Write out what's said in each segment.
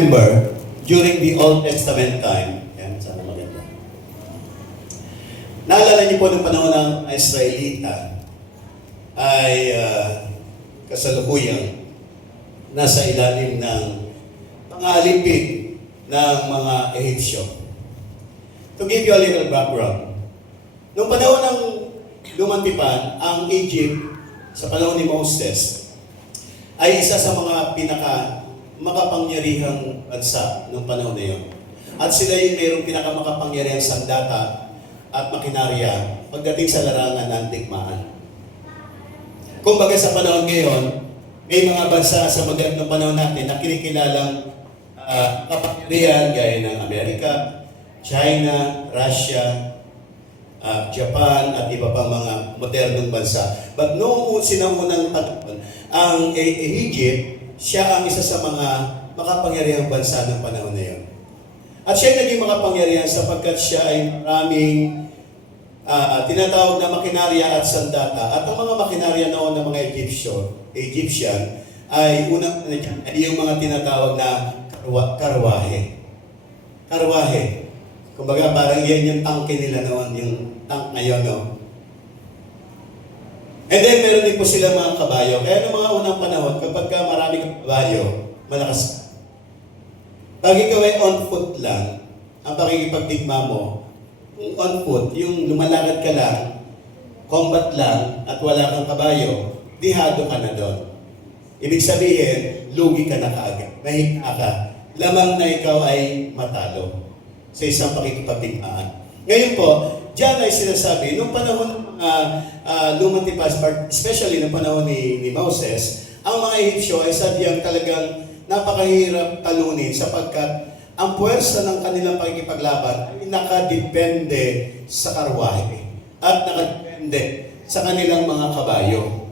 Remember, during the Old Testament time, yan, sana maganda. Naalala niyo po ng panahon ng Israelita ay kasalukuyang nasa ilalim ng mga alipin ng mga Ehipsyo. To give you a little background, noong panahon ng lumantipan, ang Egypt sa panahon ni Moses ay isa sa mga makapangyarihang bansa noong panahon na yun. At sila yung mayroong pinakamakapangyarihang sandata at makinarya pagdating sa larangan ng digmaan. Kumbaga sa panahon ngayon, may mga bansa sa magandang panahon natin na kinikilalang kapangyarihan gaya ng Amerika, China, Russia, Japan, at iba pang mga modernong bansa. But noong sinaunang panahon, ang Egypt, siya ang isa sa mga makapangyarihang bansa ng panahon na yun. At siya ay naging makapangyarihan sapagkat siya ay maraming tinatawag na makinarya at sandata. At ang mga makinarya noon ng mga Egyptian ay yung mga tinatawag na karwahe. Karwahe. Kumbaga parang yan yung tangke nila noon, yung tank ngayon, no? And then, meron din po sila mga kabayo. Kaya noong mga unang panahon, kapag maraming kabayo, malakas ka. Pag ikaw ay on foot lang, ang pakikipagdigma mo, kung on foot, yung lumalakad ka lang, combat lang, at wala kang kabayo, dihado ka na doon. Ibig sabihin, lugi ka na kaagad. Mahina ka. Lamang na ikaw ay matalo sa isang pakikipagdigmaan. Ngayon po, diyan ay sinasabi, nung panahon lumantipas, especially nung panahon ni Moses, ang mga Ehipsyo ay sadyang talagang napakahirap talunin sapagkat ang puwersa ng kanilang pakikipaglaban ay nakadepende sa karwahe at nakadepende sa kanilang mga kabayo.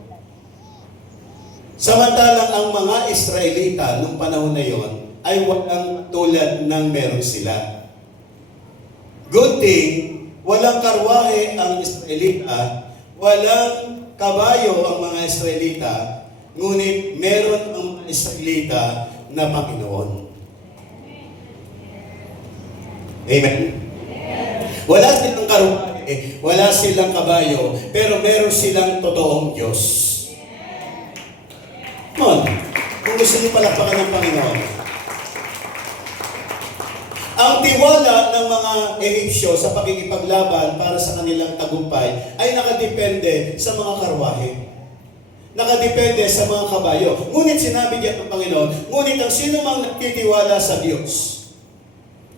Samantalang ang mga Israelita nung panahon na yon ay walang tulad ng meron sila. Good thing, walang karwahe ang Israelita, walang kabayo ang mga Israelita, ngunit meron ang mga Israelita na Panginoon. Amen? Wala silang karwahe, wala silang kabayo, pero meron silang totoong Diyos. Come on, kung gusto niyo palakpakan ng Panginoon. Ang tiwala ng mga Ehipsyo sa pakikipaglaban para sa kanilang tagumpay ay nakadepende sa mga karwahe. Nakadepende sa mga kabayo. Ngunit sinabi diyan ng Panginoon, ngunit ang sino mang nagtitiwala sa Diyos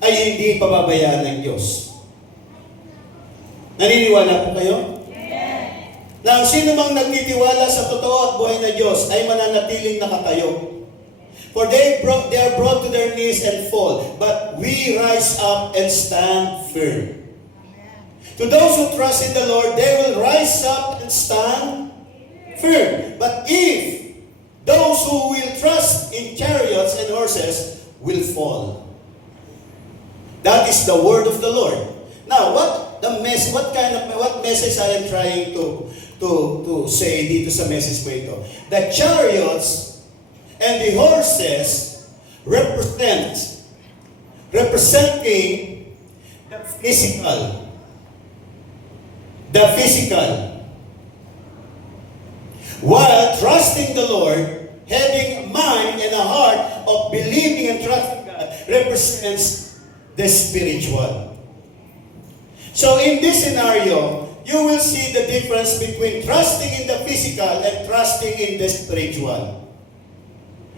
ay hindi pababayaan ng Diyos. Naniniwala po kayo? Yes. Na ang sino mang nagtitiwala sa totoo at buhay na Diyos ay mananatiling nakatayo. For they are brought to their knees and fall, but we rise up and stand firm. To those who trust in the Lord, they will rise up and stand firm. But if those who will trust in chariots and horses will fall. That is the word of the Lord. Now, what message I am trying to say dito sa message ko ito? The chariots and the horses representing the physical. While trusting the Lord, having a mind and a heart of believing and trusting God represents the spiritual. So in this scenario, you will see the difference between trusting in the physical and trusting in the spiritual.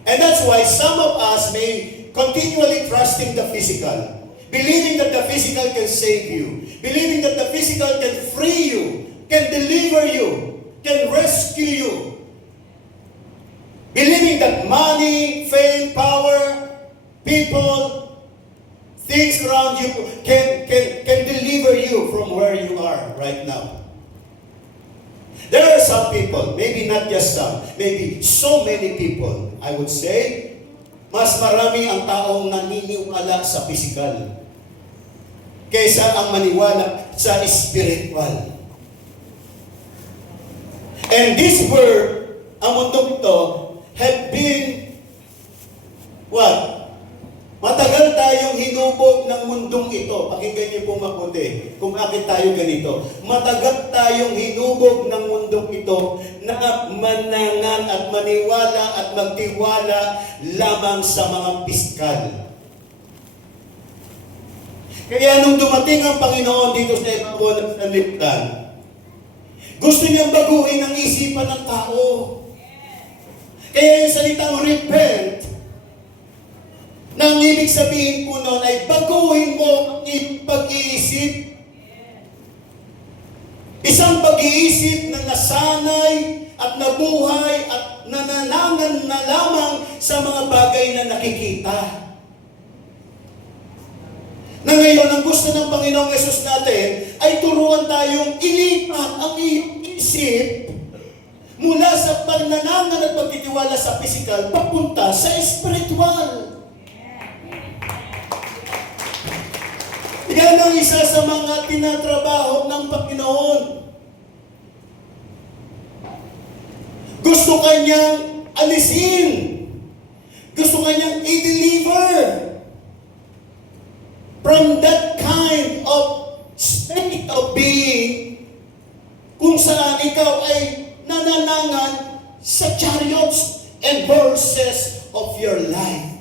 And that's why some of us may continually trust in the physical, believing that the physical can save you, believing that the physical can free you, can deliver you, can rescue you, believing that money, fame, power, people, things around you can deliver you from where you are right now. There are some people, maybe not just some, maybe so many people, I would say, mas marami ang taong naniniwala sa physical kaysa ang maniwala sa spiritual. And this world, ang mundong ito, have been, what? tayong hinubog ng mundong ito. Pakinggan niyo po mabuti kung bakit tayo ganito. Matagal tayong hinubog ng mundong ito na manangan at maniwala at magtiwala lamang sa mga piskal. Kaya nung dumating ang Panginoon dito sa ibabaw ng sanlibutan, gusto niyang baguhin ang isipan ng tao. Kaya yung salitang repent, na ang ibig sabihin po noon ay baguhin mo ang iyong pag-iisip. Isang pag-iisip na nasanay at nabuhay at nananangan na lamang sa mga bagay na nakikita. Na ngayon, ang gusto ng Panginoong Yesus natin ay turuan tayong ilipat ang iyong isip mula sa pagnanangan at pagtitiwala sa physical papunta sa spiritual. Yan ang isa sa mga tinatrabaho ng Panginoon. Gusto kanyang alisin. Gusto kanyang i-deliver from that kind of state of being kung saan ikaw ay nananangan sa chariots and horses of your life.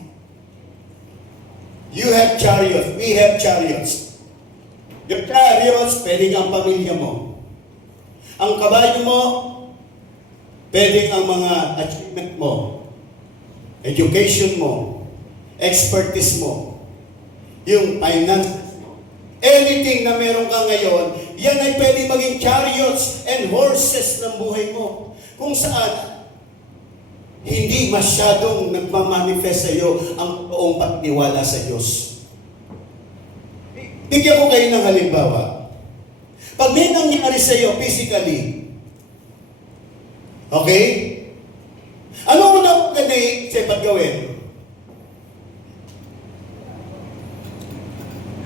You have chariots. We have chariots. Yung chariots, pwedeng ang pamilya mo. Ang kabayo mo, pwedeng ang mga achievement mo. Education mo. Expertise mo. Yung finance mo. Anything na meron ka ngayon, yan ay pwedeng maging chariots and horses ng buhay mo. Kung saan, hindi masyadong nagmamanifest sa iyo ang toong pagniwala sa Diyos. Bigyan ko kayo ng halimbawa. Pag may nangyari sa iyo physically, okay? Ano una ka na gawin?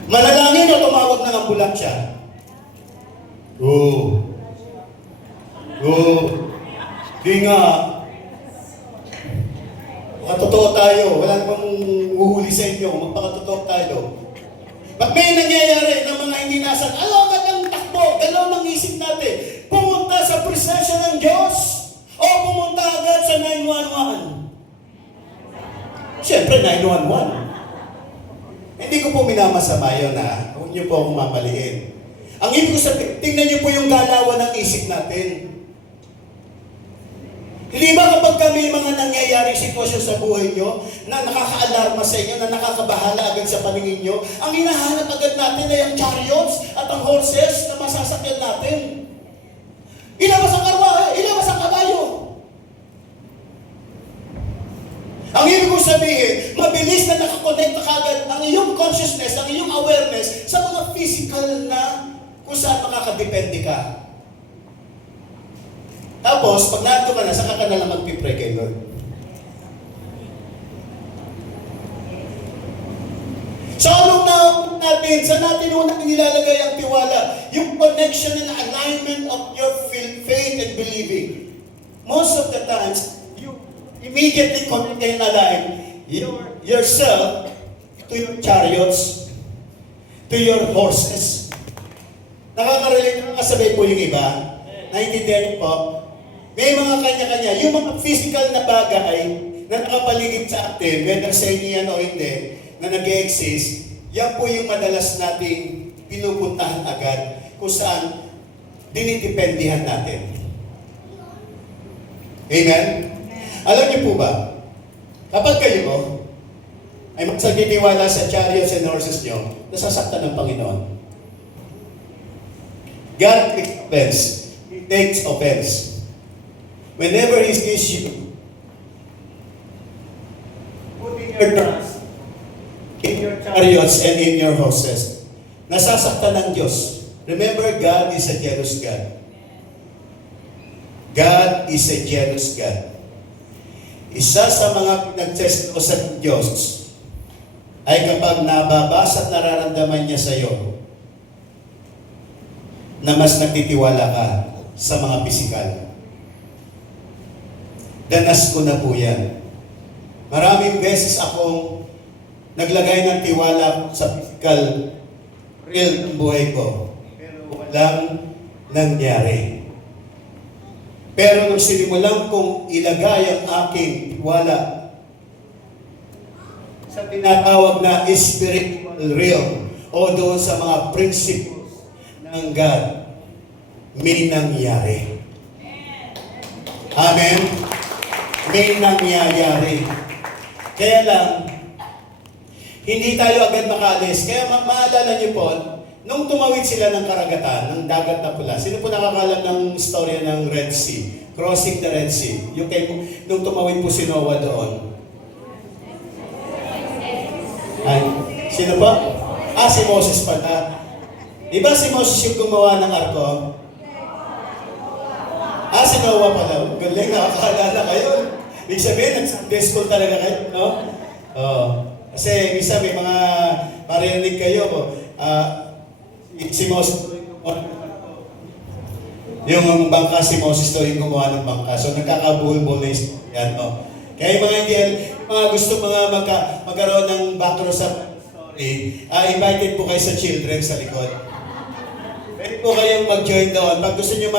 Manalangin o tumawag ng ambulansya? Oo. Di nga. Totoo tayo. Wala namang uhuli sa inyo. Magpakatotoo tayo. Pag may nangyayari ng mga hindi nasan, agad ang takbo, galaw ng isip natin. Pumunta sa presensya ng Diyos o pumunta agad sa 911. Siyempre, 911. Hindi ko po minamasama yun ha. Huwag niyo po akong mamaliin. Ang ibig ko sabihin, tingnan niyo po yung galawan ng isip natin. Hindi ba kapag may mga nangyayaring sitwasyon sa buhay nyo na nakaka-alarma sa inyo, na nakakabahala agad sa paningin nyo, ang hinahanap agad natin ay ang chariots at ang horses na masasakyan natin. Ilabas ang karwahe, ilabas ang kabayo. Ang ibig ko sabihin, mabilis na nakakonekta kagad ang iyong consciousness, ang iyong awareness sa mga physical na kung saan makakadepende ka. Tapos, pag nandito ka na, saka ka na lang mag-pray kay Lord. So, anong naunang natin? Saan natin unang nilalagay ang tiwala? Yung connection and alignment of your faith and believing. Most of the times, you immediately connect and align yourself to your chariots, to your horses. Nakaka-relate na kasabay po yung iba. Naintindihan po? May mga kanya-kanya. Yung mga physical na bagay na nakapaligid sa atin, whether sa inyo yan o hindi, na nag-exist, yan po yung madalas nating pinupuntahan agad kung saan dinidependihan natin. Amen? Alam niyo po ba, kapag kayo ay magsagtitiwala sa chariots and horses nyo, nasasaktan ng Panginoon. God takes offense. He takes offense. Whenever He sees you, putting your trust in your chariots and in your horses, nasasaktan ng Diyos. Remember, God is a jealous God. God is a jealous God. Isa sa mga pinagsesto sa Diyos ay kapag nababasa at nararamdaman niya sa iyo na mas nagtitiwala ka sa mga pisikal. Danas ko na po yan. Maraming beses akong naglagay ng tiwala sa physical real ng buhay ko. Pero walang nangyari. Pero nung sinimulan kong ilagay ang aking tiwala sa tinatawag na spiritual realm o doon sa mga principles ng God, may nangyari. Amen? May nangyayari. Kaya lang, hindi tayo agad makalis. Kaya maalala niyo po, nung tumawid sila ng karagatan, ng dagat na pula, sino po nakakalam ng istorya ng Red Sea? Crossing the Red Sea. Yung nung tumawid po si Noah doon. Ay, sino po? Si Moses pala. Di ba si Moses yung gumawa ng arko? Si Noah pala. Galing, nakakaalala kayo. Ibig sabihin, nag-Sunday school talaga kayo, no? Kasi minsan may mga marinig kayo, si Moses, yung bangka, si Moses daw yung gumawa ng bangka. So nagkakabuhol-buhol na yan, no? Kaya yung mga hindi, mga gusto magkaroon ng background sa story, invited po kayo sa children sa likod. Pwede po kayong mag-join doon. Pag gusto nyo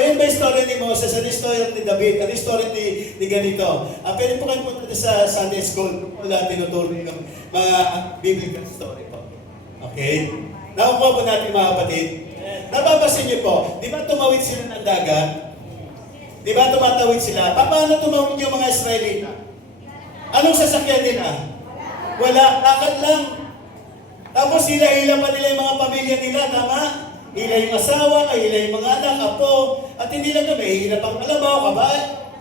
yan ba yung story ni Moses? Ano yung story ni David? Ano yung story ni ganito? Pwede po kayo punta sa Sunday School. Wala tinuturo yung mga biblical story po. Okay? Nakukuha po natin mga kapatid. Napapasin niyo po, di ba tumawid sila ng dagat? Di ba tumatawid sila? Paano tumawid yung mga Israelita? Anong sasakyan nila? Wala. Lakad lang. Tapos hila-hila pa nila yung mga pamilya nila, tama? Hila yung asawa, hila yung mga anak, apo, at hindi lang kami, hila pang kalabaw,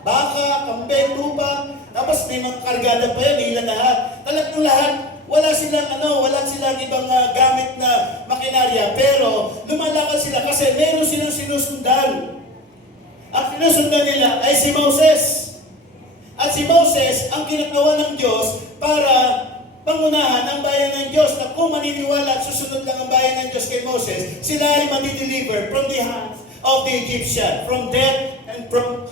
baka, kambing, tupa, tapos may mga kargada pa yan, hila lahat. Talagang lahat, wala silang ibang gamit na makinarya, pero lumalakad sila kasi meron silang sinusundan. Ang sinusundan nila ay si Moses. At si Moses ang kinagawa ng Diyos para pangunahan ang bayan ng Diyos na kung maniniwala at susunod lang ang bayan ng Diyos kay Moses, sila ay madi-deliver from the hands of the Egyptian, from death and from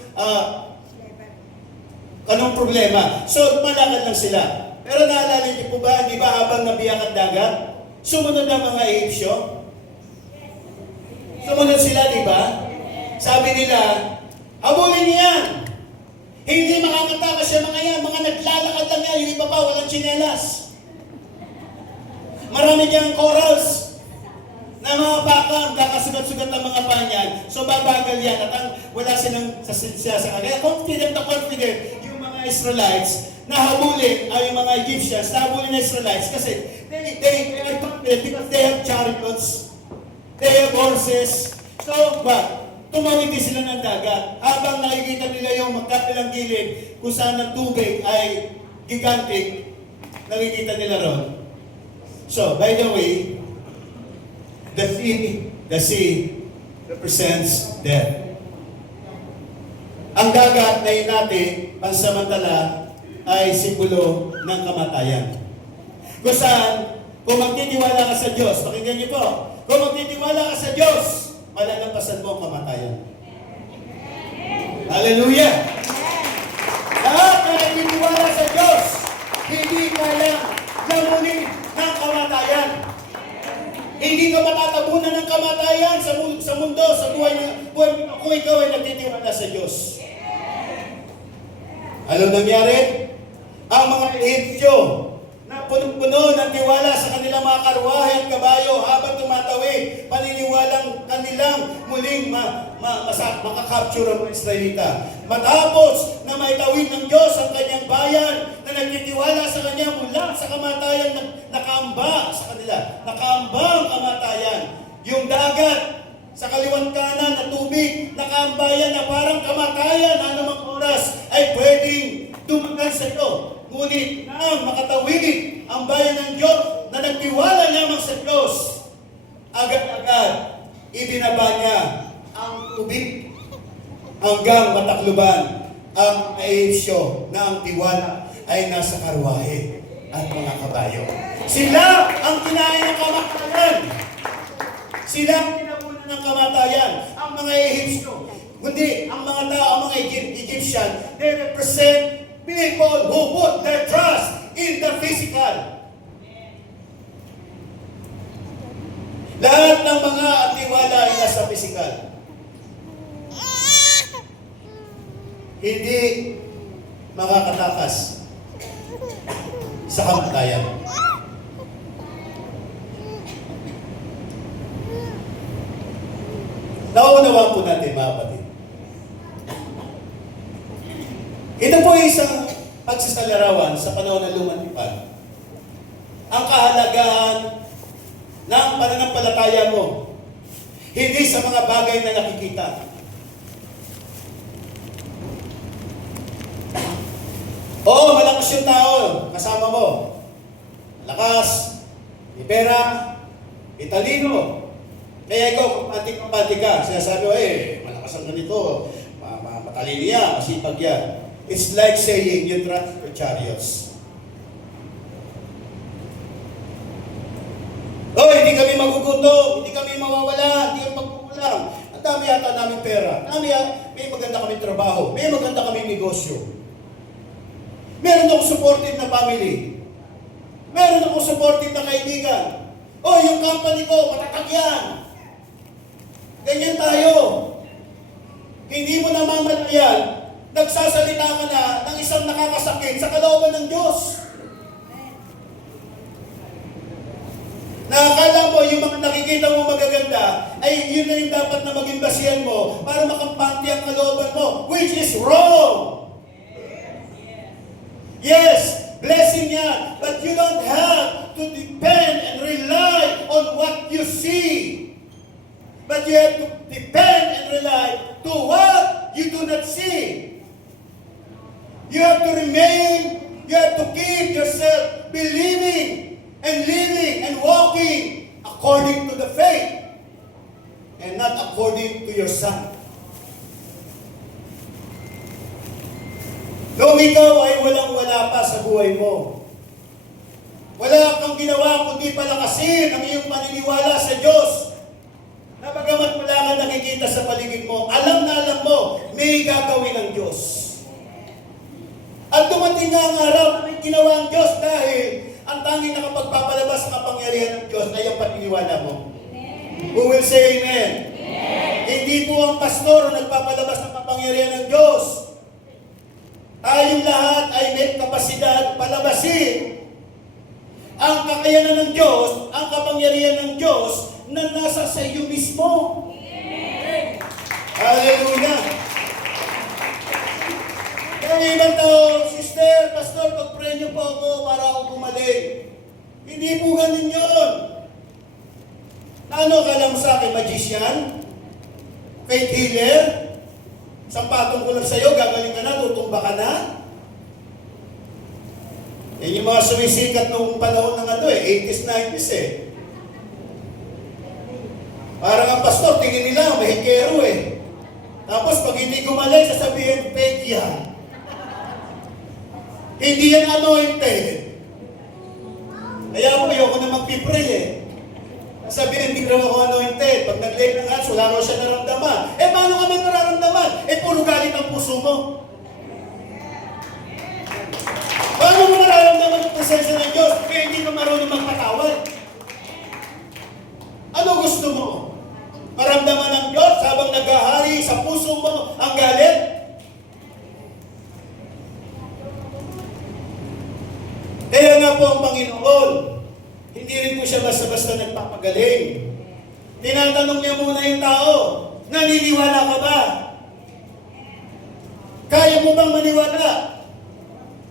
anong problema. So, malakad lang sila. Pero naalala niyo po ba, di ba habang nabiyak ang dagat, sumunod ang mga Egyptyo? Sumunod sila, di ba? Sabi nila, habulin niyo yan! Hindi makakatakas yung mga yan, mga naglalakad lang yan, yung iba pa, walang tsinelas. Marami diyang corals na mga bakang kakasugat-sugat ng mga panyan. So babagal yan at wala silang sasasaka. Kaya confident yung mga Israelites na habulin ay yung mga Egyptians na habulin na Israelites kasi they are confident because they have chariots, they have horses. So tumawid din sila ng dagat habang nakikita nila yung magkabilang gilid kung saan ang tubig ay gigantic, nakikita nila ron. So, by the way, the sea represents death. Ang dagat na natin, pansamantala, ay simbolo ng kamatayan. Kung saan, kung magtitiwala ka sa Diyos, pakinggan niyo po, kung magtitiwala ka sa Diyos, malalampasan mo ang kamatayan. Hallelujah! Lahat na nagtitiwala sa Diyos, hindi kayang lamunin ng kamatayan. Hindi ka matatabunan ng kamatayan sa mundo, sa buhay mo kung ikaw ay nagtitiwala sa Diyos. Anong nangyari? Ang mga Egyptyo na punong-puno ng tiwala sa kanilang mga karwahe at kabayo habang tumatawid, paniniwalang kanilang muling makakapture ang mga Israelita. Matapos na maitawid ng Diyos ang kanyang bayan na nagtitiwala sa kanya mula sa kamatayan na nakaamba sa kanila. Nakaamba ang kamatayan. Yung dagat sa kaliwat kanan na tubig, nakaambayan na parang kamatayan na anumang oras ay pwedeng dumagan sa iyo. Ngunit nang makatawid ang bayan ng Diyos na nagtiwala lamang sa Diyos, agad-agad ibinaba niya ang tubig hanggang matakluban ang Egyptyo na ang tiwala ay nasa karwahe at mga kabayo. Sila ang kinain ng kamatayan. Sila ang kinabunan ng kamatayan. Ang mga Egyptyo, kundi ang mga tao, ang mga Egyptian, they represent people who put their trust in the physical. Lahat ng mga tiwala ay nasa pisikal. Hindi makakatakas sa kamatayan. Nauunawaan po natin, mga kapatid. Ito po ay isang pagsasalarawan sa panahon ng lumang tipan. Ang kahalagahan ng pananampalataya mo, hindi sa mga bagay na nakikita. Oo, malakas yung tao, kasama mo. Malakas, may pera, may talino. Kaya ikaw, kumpante ka. Sinasabi mo, malakas ang ganito. Matalino yan, masipag yan. It's like saying, you trust your chariots. Hindi kami magugutom, hindi kami mawawala, hindi kami magkukulang. Ang dami yata namin pera. May maganda kami trabaho, may maganda kami negosyo. Meron akong supportive na family. Meron akong supportive na kaibigan. Yung company ko, matatag yan. Ganyan tayo. Hindi mo namamalayan, nagsasalita ka na ng isang nakakasakit sa kalooban ng Diyos. Nakakala mo yung mga nakikita mo magaganda, ay yun na yung dapat na maging basihan mo para makampante ang kalooban mo, which is wrong. Yes, blessing yan, but you don't have to depend and rely on what you see. But you have to depend and rely to what you do not see. You have to remain, you have to keep yourself believing and living and walking according to the faith and not according to your son. Noong ikaw ay walang-wala pa sa buhay mo, wala kang ginawa kundi palakasin ang iyong paniniwala sa Diyos. Na bagamat wala kang nakikita sa paligid mo, alam na alam mo, may gagawin ng Diyos. At dumating nga ang araw na may ginawa ang Diyos dahil ang tanging nakapagpapalabas sa kapangyarihan ng Diyos ay ang paniniwala mo. Amen. Who will say amen? Amen. Hindi po ang pastor ang nagpapalabas ng kapangyarihan ng Diyos. Tayong lahat ay may kapasidad palabasin ang kakayanan ng Diyos, ang kapangyarihan ng Diyos na nasa sa iyo mismo. Amen. Hallelujah! Kaya ibang tao, sister, pastor, pag-pray niyo po ako para ako gumaling. Hindi po ganun yun. Ano ka lang sa akin, magician? Faith healer? Sampatong ko lang sa'yo, gagaling ka na, tutumba ka na? Yan yung mga sumisikat noong panahon ng 80s, 90s Parang ang pastor, tingin nila, mahikero Tapos pag hindi gumaling, sasabihin, fake yan. Hindi yan anointed. Kaya ako, ayoko na mag-pray Sabihin, hindi raw ako anointed. Pag nag-lay ng hands, wala raw siya naramdaman. Paano ka man nararamdaman? Puro galit ang puso mo. Paano mo nararamdaman ang presensya ng Diyos? Hindi ka marunong magpatawad. Ano gusto mo? Maramdaman ng Diyos habang naghahari sa puso mo ang galit? Kaya nga po ang Panginoon, hindi rin po siya basta-basta nagpapagaling. Tinatanong niya muna yung tao, naniniwala ka ba? Kaya mo bang maniwala?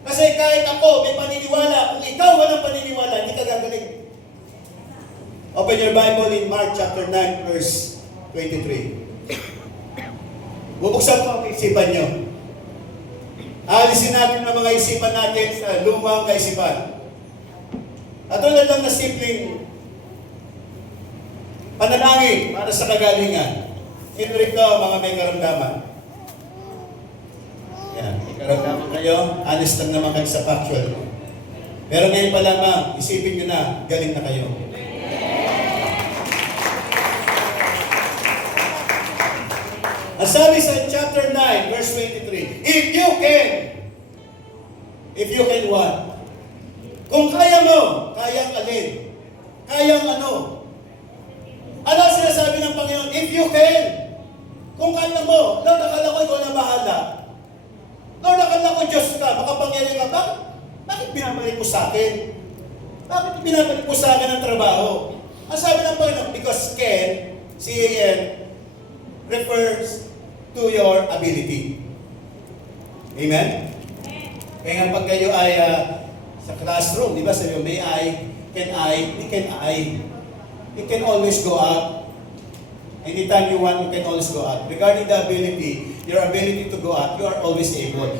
Kasi kahit ako may paniniwala, kung ikaw walang paniniwala, hindi ka gagaling. Open your Bible in Mark chapter 9, verse 23. Bubuksan po ang isipan nyo. Alisin natin ang mga isipan natin sa lumang kaisipan. At tulad lang na simpleng panalangin para sa kagalingan. Inrito mga may karamdaman. Yan, may karamdaman kayo, honest lang naman kayo sa factual. Pero ngayon pa lamang, isipin nyo na, galing na kayo. Ang sabi sa chapter 9, verse 23, if you can what? Kung kaya mo, kayang alin? Kayang ano? Ano you can. Kung kaya mo, Lord, akala ko ikaw na bahala. Lord, akala ko Diyos ka, makapangyarihan ka. Bakit binabalik mo sa akin? Bakit binabalik mo sa akin ang trabaho? Ang sabi ng Panginoon, because can, C-A-N, refers to your ability. Amen? Kaya nga pag kayo ay sa classroom, di ba sabi mo, may I, can I. You can always go out. Anytime you want, you can always go out. Regarding the ability, your ability to go out, you are always able.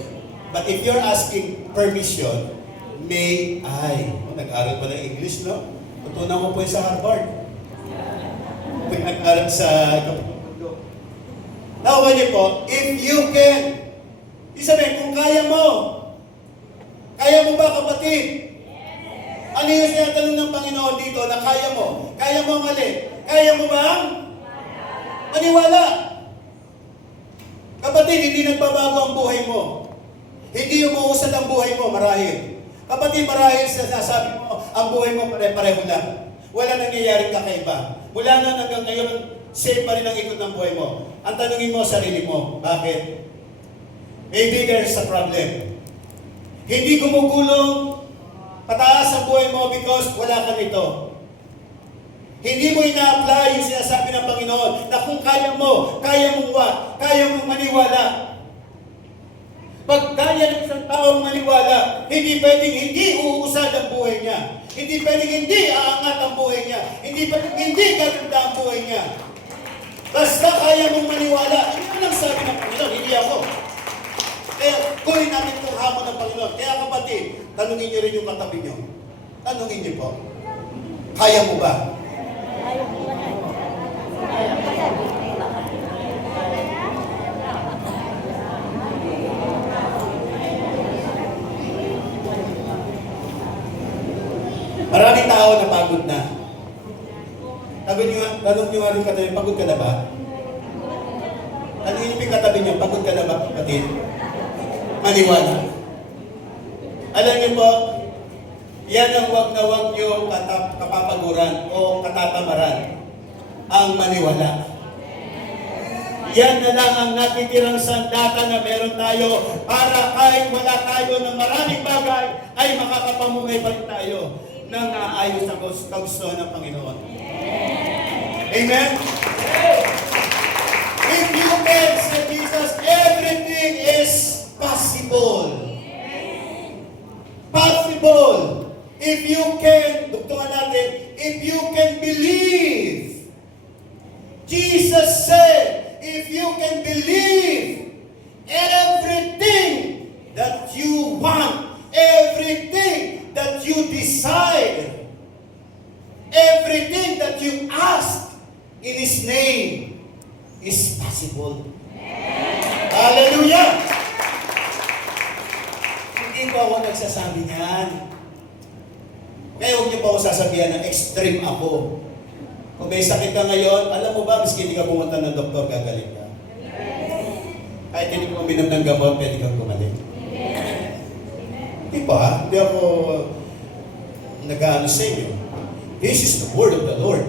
But if you're asking permission, may I. Nag-aral pa ng English, no? Tutunan ko po yun sa Harvard. Nag-aral sa Kapitolyo. Nakuha niyo po, if you can. Isabihin, kung kaya mo ba kapatid? Ano yung sinatanong ng Panginoon dito na kaya mo? Kaya mo mali? Kaya mo bang maniwala? Kapatid, hindi nagbabago ang buhay mo. Hindi umuusad ang buhay mo, marahil. Kapatid, marahil sasabi mo, ang buhay mo pare-pareho lang. Wala nangyayaring kakaiba. Mula na hanggang ngayon, same pa rin ang ikot ng buhay mo. Ang tanungin mo sa sarili mo, bakit? Maybe there's a problem. Hindi gumugulong pataas ang buhay mo because wala ka nito. Hindi mo ina-apply yung sinasabi ng Panginoon na kung kaya mo, kaya mong maniwala. Pag kaya ng isang taong maniwala, hindi pwedeng hindi uusad ang buhay niya. Hindi pwedeng hindi aangat ang buhay niya. Hindi pwedeng hindi gaganda ang buhay niya. Basta kaya mong maniwala. Hindi lang sabi ng Panginoon, hindi ako. Kaya gawin natin itong hamon ng Panginoon. Kaya kapatid, tanungin niyo rin yung katabi niyo. Tanungin niyo po, kaya mo ba? Maraming tao na pagod na. Tanong nyo nga rin katabi, pagod ka na ba? Tanongin yung katabi nyo, pagod ka na ba, kapatid? Maniwala. Alam niyo po, yan ang wag na wag nyo kapapaguran o katatamaran. Ang maniwala. Yan na lang ang natitirang sandata na meron tayo para kahit wala tayo ng maraming bagay ay makakapamungay pa rin tayo nang naayos sa kagustuhan ng Panginoon. Amen? If you can say Jesus, everything is possible. Possible. If you can, dugtungan natin, if you can believe. Jesus said, if you can believe, everything that you want, everything that you desire, everything that you ask in His name is possible. Hallelujah! Hindi po ako nagsasabi niyan. Kaya huwag niyo po ako sasabihan ng extreme ako. Kung may sakit ka ngayon, alam mo ba, miski hindi ka pumunta ng doktor, gagaling ka. Kahit hindi mo uminom ng gamot, pwede kang gumaling. Hindi pa, hindi ako nag-ano sa inyo. This is the word of the Lord.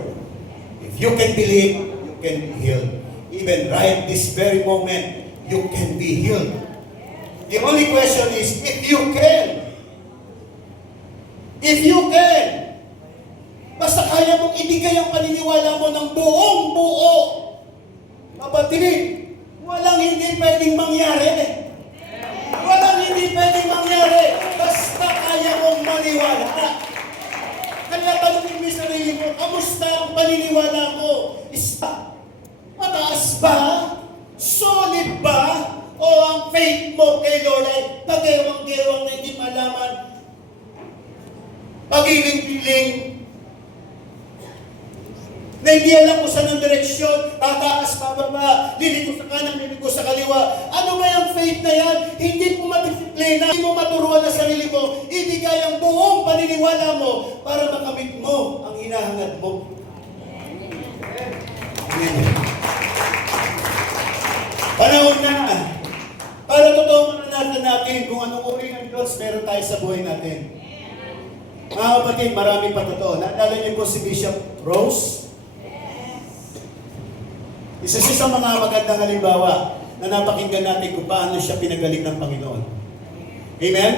If you can believe, you can be healed. Even right this very moment, you can be healed. The only question is, if you can. If you can. Basta kaya mong ibigay ang paniniwala mo ng buong buo. Kapatid, walang hindi pwedeng mangyari. Walang hindi pwedeng mangyari. Basta kaya mong maniwala. Kaya tanongin mo yung sarili mo, kamusta ang paniniwala mo? Mataas ba? Solid ba? O ang faith mo kay Lord ay pag-ewang-gewang na hindi malaman? Pagiling-giling? Na hindi alam kung saan ang direksyon, tataas, pababa, liliko sa kanan, liliko sa kaliwa. Ano ba yung faith na yan? Hindi mo madisiplina, hindi mo maturuan na sarili mo, ibigay ang buong paniniwala mo para makamit mo ang hinahangad mo. Amen. Panahon na para totoo mananasan natin kung anong uri ng Diyos meron tayo sa buhay natin. Mga kapatid, marami pa totoo. Naalala niyo po si Bishop Rose? Isa siya sa mga magandang halimbawa na napakinggan natin kung paano siya pinagaling ng Panginoon. Amen?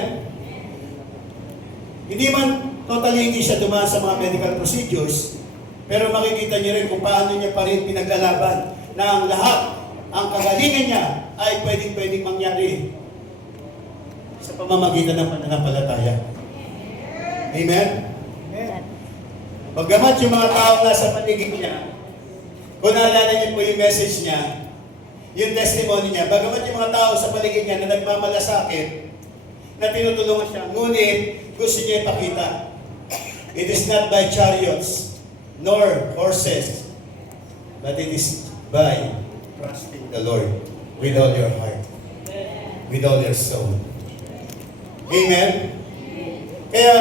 Hindi man totally hindi siya dumaan sa mga medical procedures, pero makikita niyo rin kung paano niya pa rin pinaglalaban na ang lahat, ang kagalingan niya ay pwedeng mangyari sa pamamagitan ng pananampalataya. Amen? Bagamat yung mga tao nasa paligid niya, kung naalala niyo po yung message niya, yung testimony niya, bagamat yung mga tao sa paligid niya na nagmamalasakit, na tinutulungan siya, ngunit gusto niya ipakita, it is not by chariots, nor horses, but it is by trusting the Lord with all your heart, with all your soul. Amen? Kaya,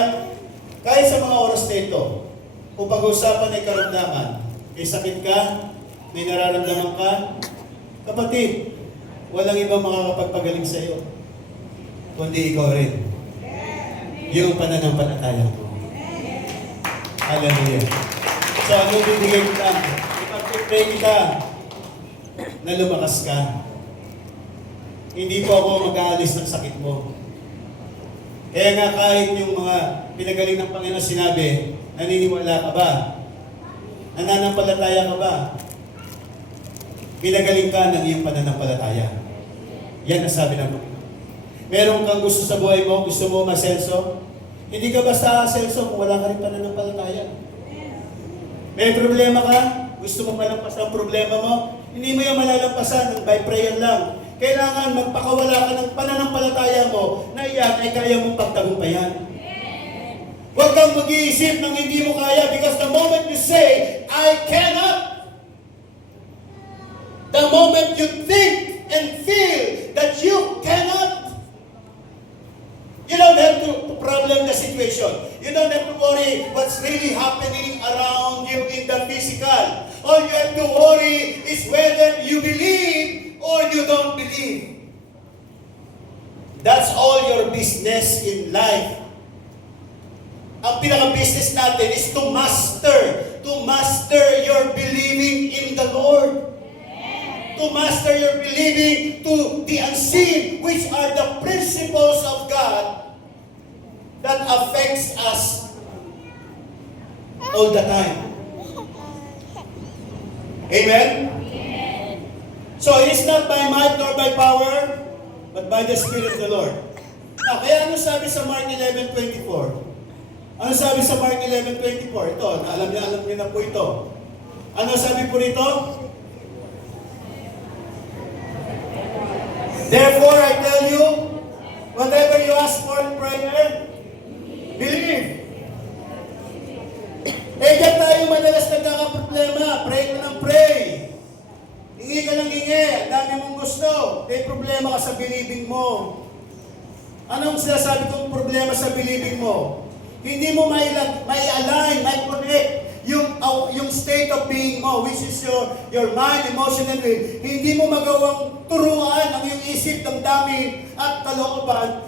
kahit sa mga oras na ito, kung pag-uusapan ay karamdaman, may sakit ka, may nararamdaman ka, kapatid, walang ibang makakapagpagaling sa iyo, kundi ikaw rin. Yung pananampalataya mo. Hallelujah. So, ano bibigay ko lang? Ipag-pray kita na lumakas ka. Hindi po ako mag-aalis ng sakit mo. Kaya nga kahit yung mga pinagaling ng Panginoon sinabi, naniniwala ka ba? Nananampalataya ka ba? Pinagaling ka ng iyong pananampalataya. Yan ang sabi ng Panginoon. Meron kang gusto sa buhay mo, gusto mo masenso? Hindi ka basta asenso kung wala ka rin pananampalataya. May problema ka, gusto mo malampasan ang problema mo, hindi mo yung malalampasan by prayer lang. Kailangan magpakawala ka ng pananampalataya mo na iyan ay kaya mong pagtagumpayan. Huwag kang mag-iisip ng hindi mo kaya because the moment you say, I cannot, the moment you think and feel that you cannot, you don't have to problem the situation. You don't have to worry what's really happening around you in the physical. All you have to worry is whether you believe or you don't believe. That's all your business in life. Ang pinaka-business natin is to master your believing in the Lord. To master your believing to the unseen, which are the principles of God that affects us all the time. Amen? So it is not by might nor by power, but by the Spirit of the Lord. Now, kaya ano sabi sa Mark 11:24? Ano sabi sa Mark 11:24? Ito, alam niyo na po ito. Ano sabi po rito? Therefore, I tell you, whatever you ask for in prayer, believe. Diyan tayo madalas nagkakaproblema. Pray ka ng pray. Hingi ka ng hingi. Ang dami mong gusto. May problema ka sa believing mo. Anong sinasabi kong problema sa believing mo? Hindi mo may-align, may-connect yung state of being mo, which is your mind, emotion, and will. Hindi mo magawang turuan ang iyong isip, damdamin, at kalooban,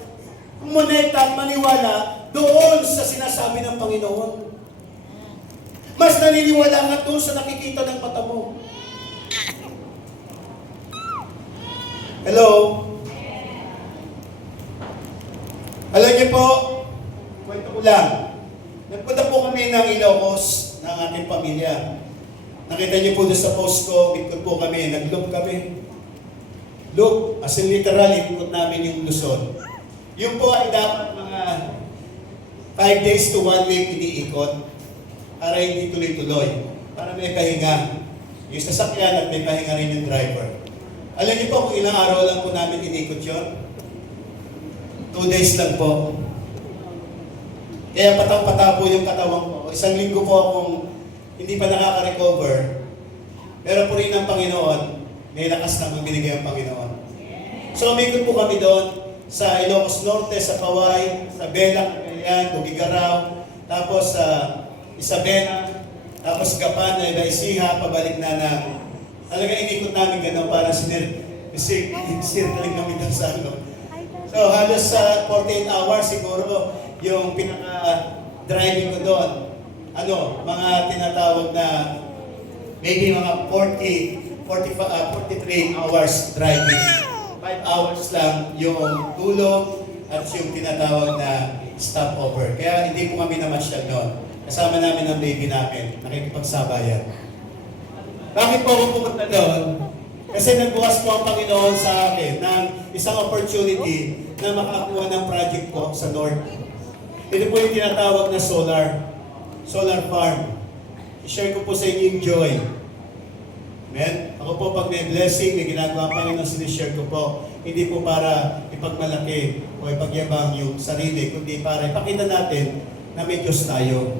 kumonekta at maniwala doon sa sinasabi ng Panginoon. Mas naniniwala ka doon sa nakikita ng mata mo. Hello? Alam niyo po, kwento ko lang. Nagpunta po kami ng Ilocos ng ating pamilya. Nakita niyo po doon sa post ko, ikot po kami, nag-loop kami. Loop, as in literal, ikot namin yung Luzon. Yung po ay dapat mga 5 days to 1 week iniikot para hindi tuloy-tuloy. Para may pahinga. Yung sasakyan at may pahinga rin yung driver. Alam niyo po kung ilang araw lang po namin inikot yun? 2 days lang po. Kaya patang-pata po yung katawan ko. 1 linggo po akong hindi pa nakaka-recover. Pero po rin ang Panginoon, may lakas na binigay ang Panginoon. So umikot po kami doon sa Ilocos Norte, sa Kaway, sa Bela, Cagayan, Tugigaraw, tapos sa Isabela, tapos Gapan, Ecija, pabalik na ng... Talaga inikot namin gano'n para sinirtaling kami doon sa ano. So halos sa 48 hours siguro yung pinaka-driving ko doon. Mga tinatawag na maybe mga 40 43 hours driving. 5 hours lang yung tulog at yung tinatawag na stopover. Kaya hindi po kami namasyal noon. Kasama namin ang baby namin, nakikipagsabayan. Bakit po ako pumunta doon? Kasi nagbukas po ang Panginoon sa akin ng isang opportunity na makakuha ng project po sa North. Ito po yung tinatawag na solar farm. I-share ko po sa inyo yung joy. Amen? Ako po pag may blessing, may ginagawa ang Panginoon, sinishare ko po. Hindi po para ipagmalaki o ipagyabang yung sarili, kundi para ipakita natin na may Diyos tayo.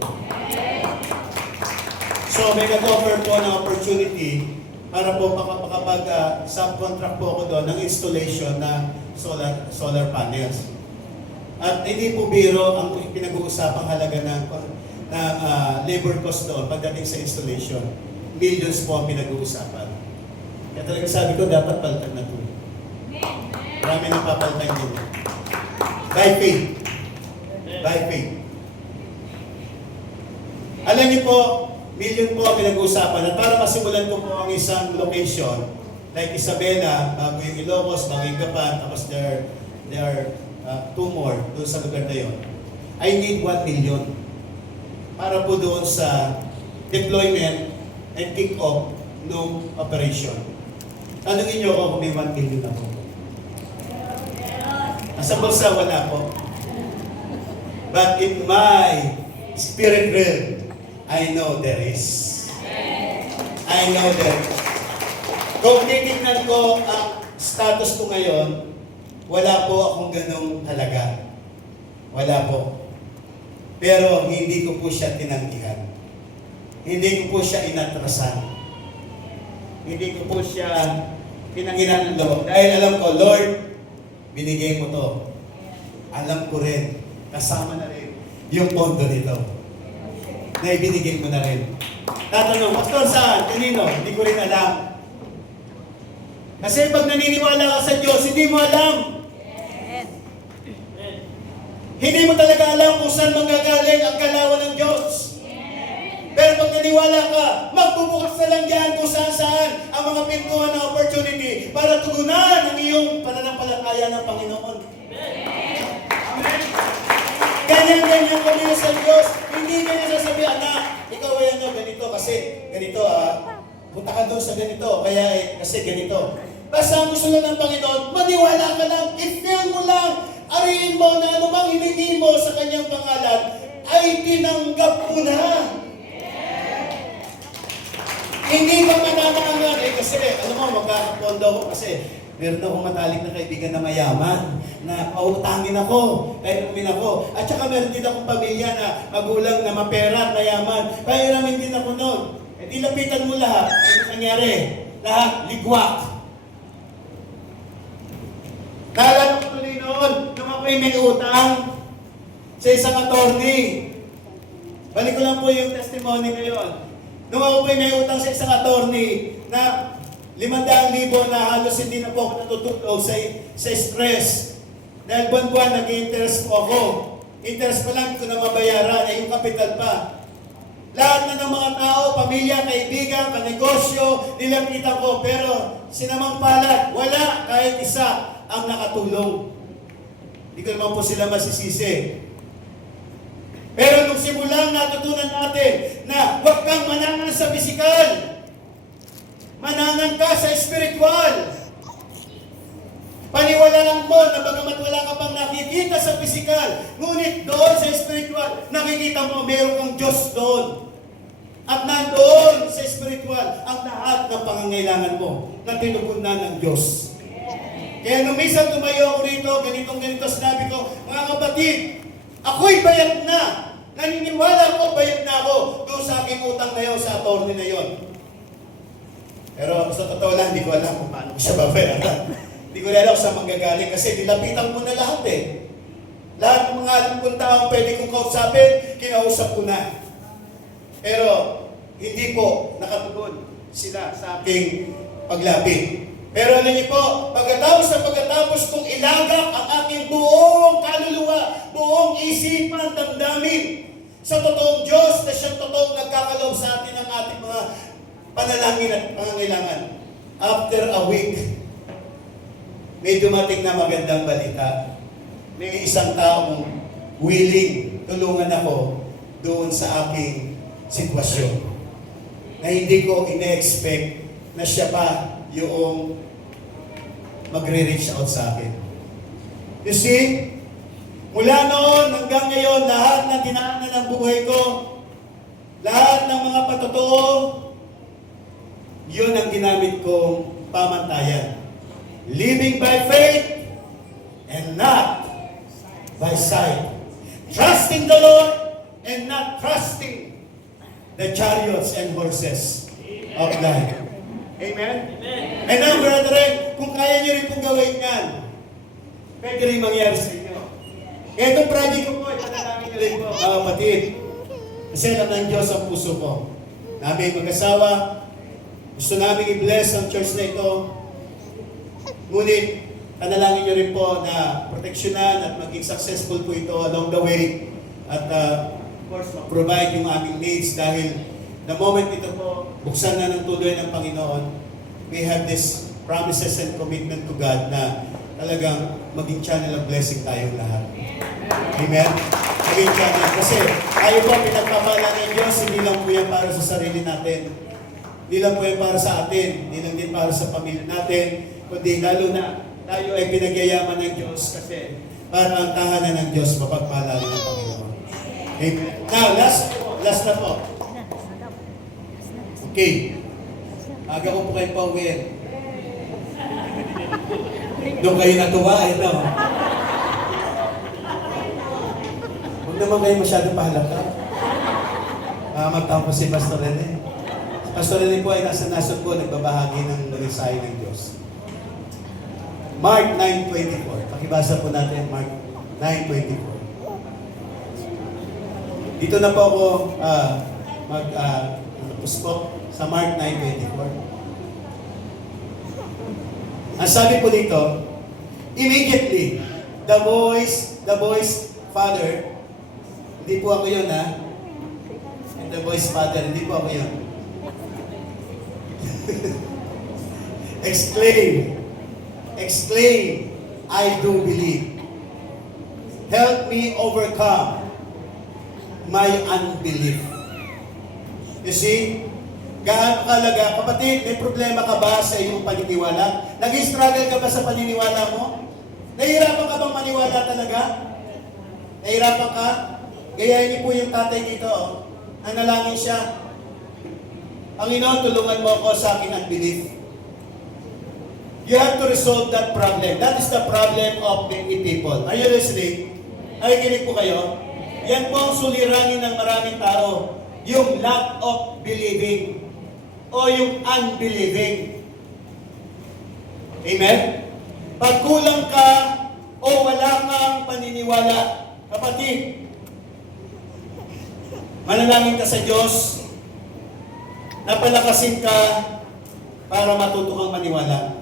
So may nag-offer po ng opportunity para po makapag-subcontract po ako doon ng installation ng solar panels. At hindi po biro ang pinag-uusapang halaga ng labor cost doon pagdating sa installation. Millions po ang pinag-uusapan. Kaya talaga sabi ko, dapat palitan na ito. Marami nang papalitan din. By faith. By faith. Alam niyo po, million po ang pinag-uusapan. At para masimulan ko po ang isang location, like Isabela, bago yung Ilocos, bago yung Gapan, tapos there are two more doon sa lugar na yun. I need 1 million para po doon sa deployment and kick-off ng operation. Tanungin niyo ako kung may 1 million ako. Nasa bulsa, wala po. But in my spirit realm, I know there is. I know there is. Kung titignan ko ang status ko ngayon, wala po akong ganong halaga. Wala po. Pero hindi ko po siya tinanggihan. Hindi ko po siya inatrasan. Hindi ko po siya pinanghinan ng loob. Dahil alam ko, Lord, binigay mo to. Alam ko rin, kasama na rin yung pondo nito. Na ibinigay mo na rin. Tatanong, Pastor, saan? Kanino? Hindi ko rin alam. Kasi pag naniniwala ka sa Diyos, hindi mo alam. Hindi mo talaga alam kung saan manggagaling ang kalawan ng Diyos. Pero pag naniwala ka, magbubukas na lang yan kung saan-saan ang mga pintuan ng opportunity para tugunan ang iyong pananampalataya ng Panginoon. Amen. Ganyan-ganyan kami sa Diyos. Hindi ganyan sasabihin, anak, ikaw ay ganito kasi ganito punta ka doon sa ganito, kaya kasi ganito. Basta ang gusto lang ng Panginoon, maniwala ka lang, i-feel mo lang, ariin mo na anumang hiningi mo sa kanyang pangalan, ay tinanggap mo na. Hindi ba mananangan? Kasi, alam mo, magkakapondo ako kasi meron akong matalik na kaibigan na mayaman, na pautangin ako, kahit umin ako. At saka meron din akong pamilya na magulang na mapera at mayaman. Pahiramin din ako noon. E di lapitan mo lahat. Ano nangyari? Lahat, ligwak. Naalala ko tuloy noon, nung ako'y may utang sa isang attorney. Balik ko lang po yung testimony ngayon. Nung ako po'y may utang sa isang attorney na 500,000 na halos hindi na po ako natutulog sa stress. Dahil buwan-buwan nag-interest po ako. Interest pa lang, ito na mabayaran, ay yung kapital pa. Lahat na ng mga tao, pamilya, kaibigan, kanegosyo, nilapitan ko. Pero sinamang palad, wala kahit isa ang nakatulong. Hindi ko naman po sila masisisi. Pero nung simulang natutunan natin na huwag kang manangan sa pisikal, manangan ka sa spiritual. Paniwalaan mo na bagamat wala ka pang nakikita sa pisikal, ngunit doon sa spiritual, nakikita mo meron kang Diyos doon. At nandoon sa spiritual ang lahat ng pangangailangan mo na tinugunan ng Diyos. Kaya nung minsan tumayo ako rito, ganito, sinabi ko, mga kapatid, ako'y bayad na. Naniniwala ko, bayad na ako doon sa aking utang na yun, sa attorney na yun. Pero sa totoo lang, hindi ko alam kung paano ko siya babayaran. Hindi ko alam kung saan manggagaling kasi nilapitan ko na lahat eh. Lahat ng mga alam kong taong pwede kong kausapin, kinausap ko na. Pero hindi po nakatugon sila sa aking paglapit. Pero alam niyo po, pagkatapos kong ilagak ang aking buong kaluluwa, buong isipan, damdamin sa totoong Diyos na siyang totoong nagkakaloob sa atin ng ating mga panalangin at pangangailangan. after a week, may dumating na magandang balita. May isang taong willing tulungan ako doon sa aking sitwasyon na hindi ko ine-expect na siya pa yung magre-reach out sa akin. You see, mula noon hanggang ngayon, lahat ng dinaanan ng buhay ko, lahat ng mga patotoo, yun ang ginamit kong pamantayan. Living by faith and not by sight. Trusting the Lord and not trusting the chariots and horses of life. Amen? And now, brethren, kung kaya niyo rin pong gawin yan, pwede rin mangyari sa inyo. Itong project ko po, ipanalangin niyo rin po, mga kapatid. Kasi alam ng Diyos ang puso ko. Namin mag-asawa, gusto namin i-bless ang church na ito. Ngunit, panalangin niyo rin po na proteksyonan at maging successful po ito along the way. At of course, provide yung aming needs dahil the moment ito po, buksan na ng tuloy ng Panginoon, we have this promises and commitment to God na talagang maging channel of blessing tayong lahat. Amen? Maging channel. Kasi tayo po pinagpapala ng Diyos, hindi lang po yan para sa sarili natin. Hindi lang po yan para sa atin. Hindi lang din para sa pamilya natin. Kundi lalo na tayo ay pinagyayaman ng Diyos kasi para ang tahanan ng Diyos mapagpala rin ng Panginoon. Amen. Now, last na po. Okay. Aga ko po kayo pa-aware. Doon kayo natuwa, no? Huwag naman kayo masyadong pahalata. Magtampo si Pastor Rene. Si Pastor Rene po ay nasa nasod ko, nagbabahagi ng mensahe ng Diyos. Mark 9:24. Pakibasa po natin, Mark 9:24. Dito na po ako mag-puspok sa Mark 9:24. Ang sabi po dito, immediately, the boy's father, hindi po ako yun ha, and the boy's father, hindi po ako yun. Exclaim, I do believe. Help me overcome my unbelief. You see, gaano kalaga, kapatid, may problema ka ba sa iyong paniniwala? Nag-struggle ka ba sa paniniwala mo? Nahihirapan ka bang maniwala talaga? Nahihirapan ka? Gayahin niyo po yung tatay dito, oh. Nanalangin siya. Panginoon, tulungan mo ako sa aking unbelief. You have to resolve that problem. That is the problem of many people. Are you listening? Nakikinig po kayo? Yan po ang suliranin ng maraming tao. Yung lack of believing o yung unbelieving. Amen? Pag kulang ka o wala kang paniniwala, kapatid, manalangin ka sa Diyos, napalakasin ka para matuto kang maniwala.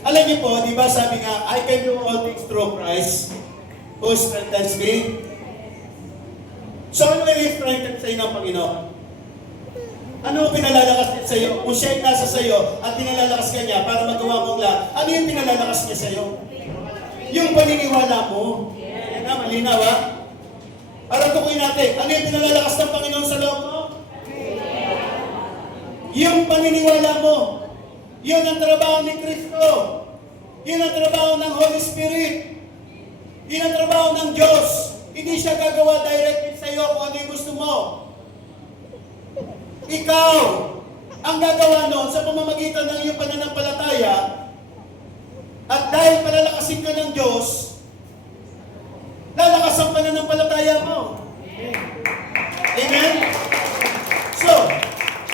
Alam niyo po, di ba sabi nga, I can do all things through Christ who strengthens me. So, ano yung strengthen sa iyo ng Panginoon? Ano pinalalakas niya sa iyo? Kung siya ay nasa sa iyo at pinalalakas ka niya para magawa mong lahat, ano yung pinalalakas niya sa iyo? Yung paniniwala mo. Yan na, malinaw ha? Para tukuyin natin, ano yung pinalalakas ng Panginoon sa loob mo? Yung paniniwala mo. Yun ang trabaho ni Kristo. Yun ang trabaho ng Holy Spirit. Yun ang trabaho ng Diyos. Hindi siya gagawa directly sa iyo kung ano yung gusto mo. Ikaw ang gagawa noon sa pamamagitan ng iyong pananampalataya at dahil palalakasin ka ng Diyos, lalakas ang pananampalataya mo. Amen? So,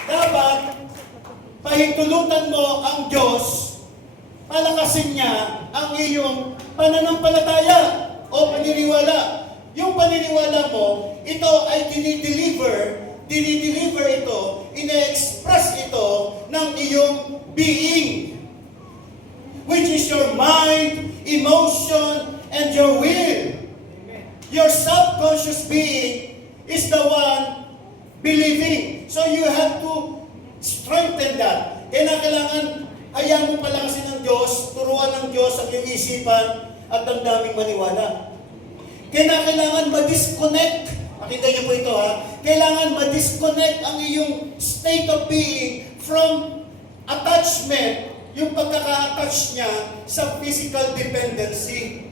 dapat pahintulutan mo ang Diyos, palakasin niya ang iyong pananampalataya o paniniwala. Yung paniniwala mo, ito ay dinideliver ito, ina-express ito ng iyong being, which is your mind, emotion, and your will. Your subconscious being is the one believing. So you have to strengthen that. Kaya kailangan Hayaan mo pala kasi ng Diyos, turuan ng Diyos ang iyong isipan at ang daming maniwala. Kailangan ma-disconnect. Pakinggan niyo po ito ha. Kailangan ma-disconnect ang iyong state of being from attachment, yung pagkaka-attach niya sa physical dependency.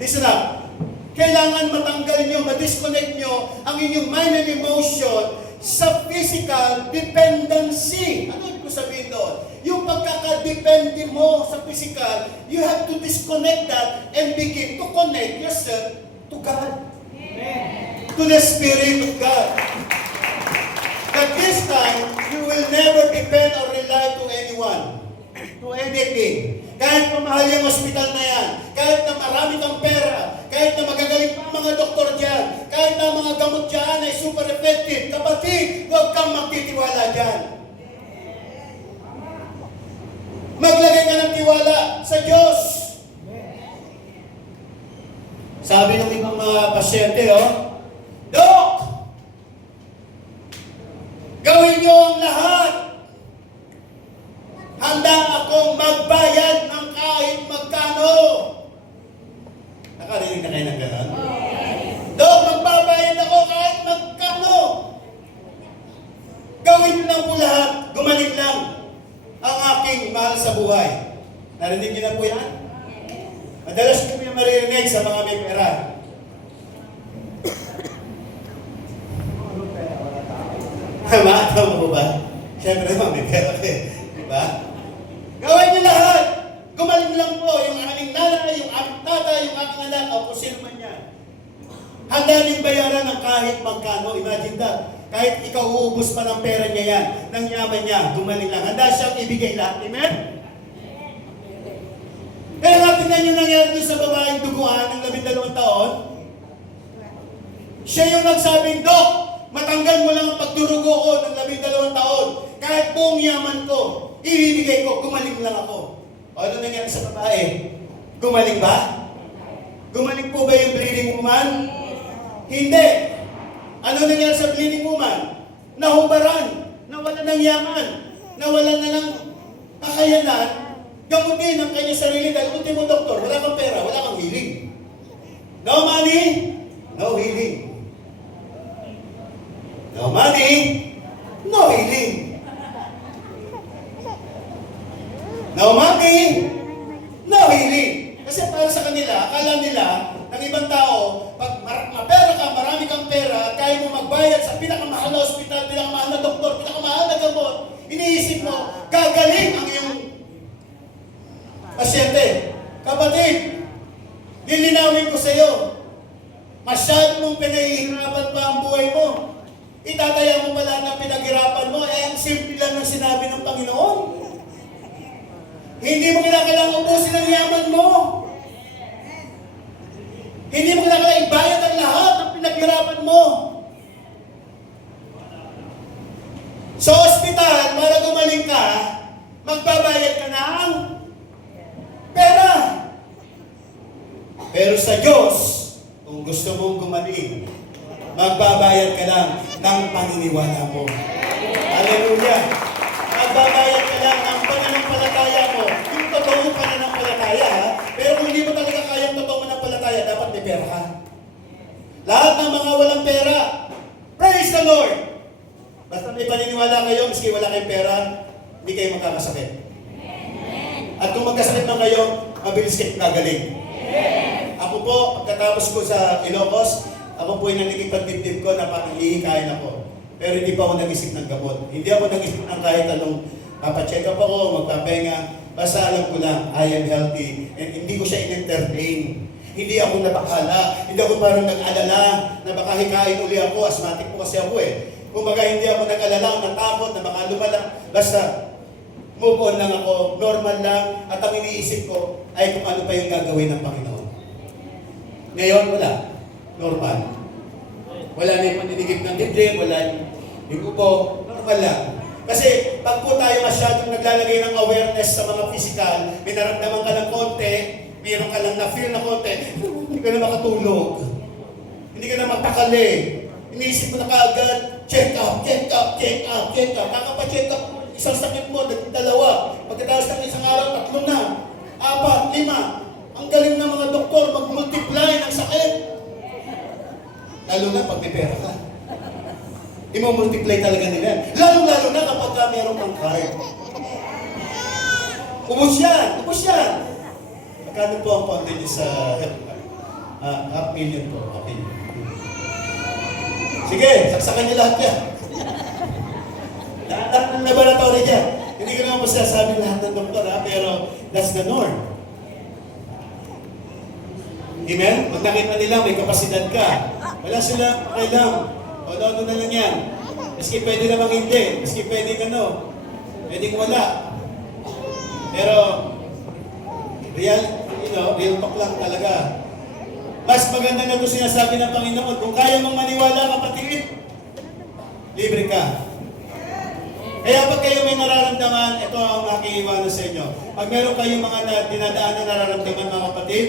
Listen up. Kailangan matanggal niyo, ma-disconnect niyo ang inyong mind and emotion sa physical dependency. Ano ibig sabihin doon? Yung pagkakadepende mo sa physical, you have to disconnect that and begin to connect yourself to God. Amen. To the Spirit of God. At this time, you will never depend or rely to anyone, to anything. Kahit mamahal yung hospital na yan, kahit na marami kang pera, kahit na magagaling pa ang mga doktor dyan, kahit na mga gamot dyan ay super effective, kapatid, huwag kang magtitiwala dyan. Maglagay ka ng tiwala sa Diyos. Sabi ng ibang mga pasyente, Dok! Gawin niyo ang lahat. Handa akong magbayad ng kahit magkano. Nakarinig na kayo ng gano'n? Dok, magbabayad ako kahit magkano. Gawin niyo lang po lahat. Gumaling lang ang aking mahal sa buhay. Narinig niyo na po yan? Madalas ko yung maririnig sa mga may pera. Tama mo ba? Siyempre naman, may pera ka eh. Diba? Gawin niyo lahat. Gumaling lang po yung aking nanay, yung aking tatay, yung aking anak, o kung sino man yan. Handa niyong bayaran ng kahit magkano. Imagine that. Kahit ikaw uubos pa ng pera niya yan, ng yaman niya, gumaling lang. Handa siyang ibigay lahat. Amen? Kaya natin yan yung nangyari doon sa babaeng duguan ng 12 taon. Siya yung nagsabing, Dok, matanggal mo lang ang pagdurugo ko ng 12 taon. Kahit buong yaman ko, ibibigay ko, gumaling lang ako. O ano nangyari sa babae? Gumaling ba? Gumaling po ba yung bleeding woman? Hindi. Ano nangyari sa bleeding woman? Nahubaran, nawalan ng yaman, nawalan na ng kakayanan, gamutin ang kanyang sarili dahil ultimo doktor, wala kang pera, wala kang healing. No money, no healing. No money, no healing. No money, no healing. Kasi para sa kanila, akala nila, ng ibang tao, pag mapera ka, marami kang pera, kaya mo magbayad sa pinakamahal na ospital, pinakamahal na doktor, pinakamahal na gamot, iniisip mo, gagaling ang iyong pasyente. Kapatid, lilinawin ko sa iyo, masyado mong pinahihirapan pa ang buhay mo. Itataya mo pala na pinaghirapan mo, ang simple lang ng sinabi ng Panginoon. Hindi mo kailangang ubusin ang yaman mo. Hindi mo kailangang ibayad ang lahat ng pinaghirapan mo. Sa ospital, para gumaling ka, magbabayad ka ng pera. Pero sa Diyos, kung gusto mong gumaling, magbabayad ka lang ng paniniwala mo. Hallelujah! Magbabayad ka lang ng pananampalataya mo. Yung totoong pananampalataya, ha? Pero kung hindi mo talaga kayang totoong pananampalataya, dapat may pera ka. Lahat ng mga walang pera, praise the Lord! Basta may paniniwala kayo, miski wala kayong pera, hindi kayo magkakasakit. At kung magkasakit man kayo, mabilis kayo gagaling. Ako po, pagkatapos ko sa Ilocos, ako po yung nanikipagdibdib ko na parang ihikain ako. Pero hindi pa ako nag-isip ng gamot. Hindi ako nag-isip ng kahit anong papacheck up ako, magpapahinga. Basta alam ko lang, I am healthy. And hindi ko siya in-entertain. Hindi ako nabakala. Hindi ako parang nag-alala na baka hikain uli ako. Asthmatic po kasi ako eh. Kumbaga hindi ako nag-alala, natakot na baka lumala. Basta move on lang ako, normal lang. At ang iniisip ko ay kung ano pa yung gagawin ng Panginoon. Ngayon, wala. Normal. Wala na yung paninigib ng dibdib, wala yung upo, normal lang. Kasi pag po tayo masyadong naglalagay ng awareness sa mga physical, may naramdaman ka ng konti, mayroon ka lang na-feel na konti, hindi ka na makatulog. Hindi ka na magpakali. Iniisip mo na kaagad, check up, check up, check up, check up. Kakapacheck up Isang sakit mo, dalawa. Pagkatapos ng isang araw, 3 na. 4, 5. Ang galing ng mga doktor, mag-multiply ng sakit. Lalo na pag may pera ka. I-multiply talaga nila. Lalo-lalo na kapag meron kang card. Ubus yan! Ubus yan! Magkano po ang konti niyo sa $500,000 po? Okay. Sige, saksakan niyo lahat yan. Lahat ng laboratory niya. Hindi ko naman po sasabi lahat ng doktor, pero that's the norm. Amen? Pag nakita nila may kapasidad ka, wala sila kailang. O ano na lang yan. Maski pwede namang hindi. Maski pwedeng pwedeng wala. Pero, real talk lang talaga. Mas maganda na ito sinasabi ng Panginoon. Kung kaya mong maniwala, kapatid, libre ka. Kaya pag kayo may nararamdaman, ito ang aking iwanan sa inyo. Pag meron kayong mga dinadaan na nararamdaman, mga kapatid,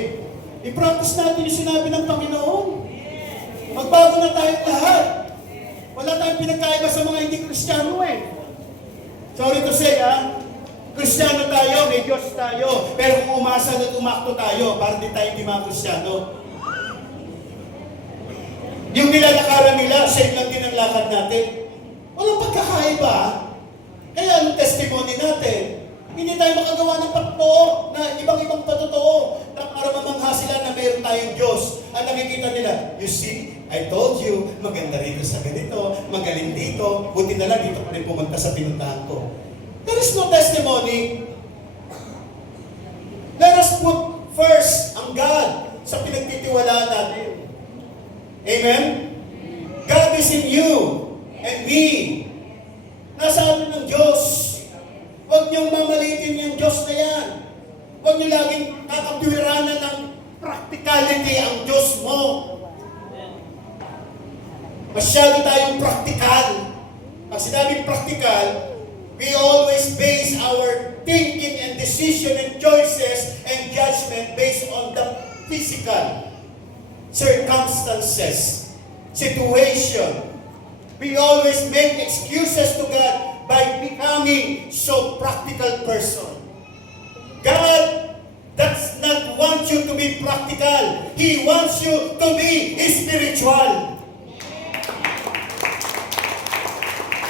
i-practice natin yung sinabi ng Panginoon. Magbago na tayong lahat. Wala tayong pinagkaiba sa mga hindi Kristiyano Sorry to say, Kristiyano tayo, may Diyos tayo. Pero kung umasa at umakto tayo, parang di tayo hindi mga Kristiyano. Yung nilalakaran nila, same lang din ang lakad natin. Walang pagkakaiba. Kaya ang testimony natin, hindi tayo makagawa ng patotoo, na ibang-ibang patotoo, na para mamangha sila na mayroon tayong Diyos. Ang nakikita nila, you see, I told you, maganda rito sa ganito, magaling dito, buti na lang dito pa rin pumunta sa pinuntahan ko. There is no testimony. Let us put first ang God sa pinagtitiwalaan natin. Amen? God is in you and me. Nasa atin ng Diyos. Huwag niyong mamalitin yung Diyos na yan. Huwag niyo laging kakapiranan ng practicality ang Diyos mo. Masyado tayong practical. Pag sinabing practical, we always base our thinking and decision and choices and judgment based on the physical circumstances, situation. We always make excuses to God by becoming so practical person. God does not want you to be practical. He wants you to be spiritual.